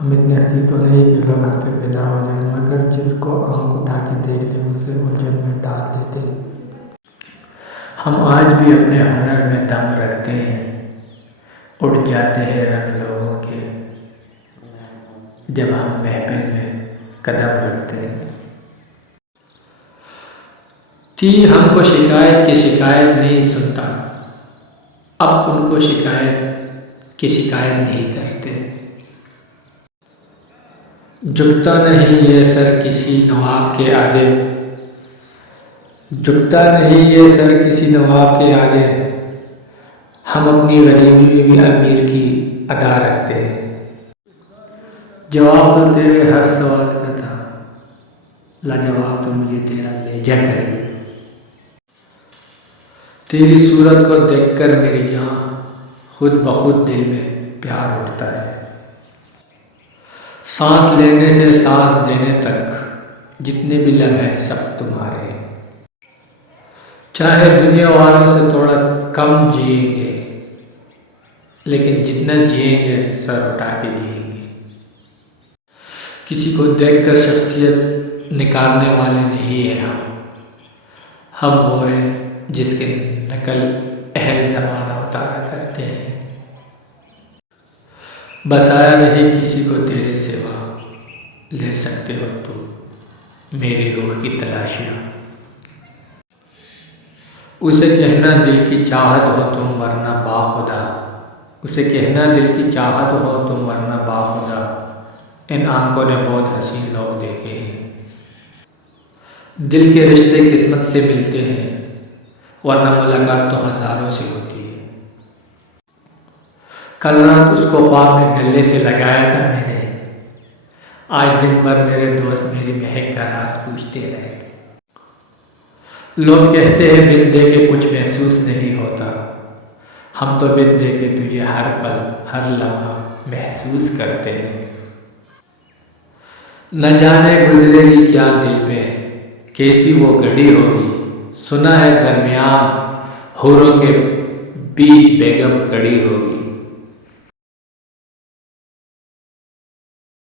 ہم اتنے ہنسی تو نہیں کہ لوگ ہم پہ فدا ہو جائیں، مگر جس کو آنکھ اٹھا کے دیکھ لیں اسے الجھن میں ڈال دیتے ہیں۔ ہم آج بھی اپنے ہنر میں دم رکھتے ہیں، اڑ جاتے ہیں رنگ لوگوں کے جب ہم محفل میں قدم رکھتے ہیں۔ تھی ہم کو شکایت کہ شکایت نہیں سنتا، اب ان کو شکایت کہ شکایت نہیں کرتے۔ جھکتا نہیں یہ سر کسی نواب کے آگے، جھکتا نہیں یہ سر کسی نواب کے آگے، ہم اپنی غریبی میں بھی امیر کی ادا رکھتے ہیں۔ جواب تو تیرے ہر سوال کا تھا، لاجواب تو مجھے تیرا لہجہ کر گیا۔ تیری صورت کو دیکھ کر میری جاں خود بخود دل میں پیار اٹھتا ہے۔ سانس لینے سے سانس دینے تک جتنے بھی لمحے سب تمہارے ہیں۔ چاہے دنیا والوں سے تھوڑا کم جئیں گے، لیکن جتنا جئیں گے سر اٹھا کے جئیں گے۔ کسی کو دیکھ کر شخصیت نکالنے والے نہیں ہیں ہم وہ ہیں جس کے نقل اہل زمانہ اتارا کرتے ہیں۔ بسایا نہیں کسی کو تیرے سوا، لے سکتے ہو تو میری روح کی تلاشیاں۔ اسے کہنا دل کی چاہت ہو تم ورنہ باخدا، اسے کہنا دل کی چاہت ہو تم ورنہ باخدا، ان آنکھوں نے بہت حسین لوگ دیکھے ہیں۔ دل کے رشتے قسمت سے ملتے ہیں، ورنہ ملاقات تو ہزاروں سے ہوتی ہے۔ کل رات اس کو خواب میں گلے سے لگایا تھا میں نے، آج دن بھر میرے دوست میری مہک کا راز پوچھتے رہے۔ لوگ کہتے ہیں بن دیکھے کچھ محسوس نہیں ہوتا، ہم تو بن دیکھے تجھے ہر پل ہر لمحہ محسوس کرتے ہیں۔ نہ جانے گزرے گی کیا دل پہ، کیسی وہ گھڑی ہوگی، سنا ہے درمیان حوروں کے بیچ بیگم کڑی ہوگی۔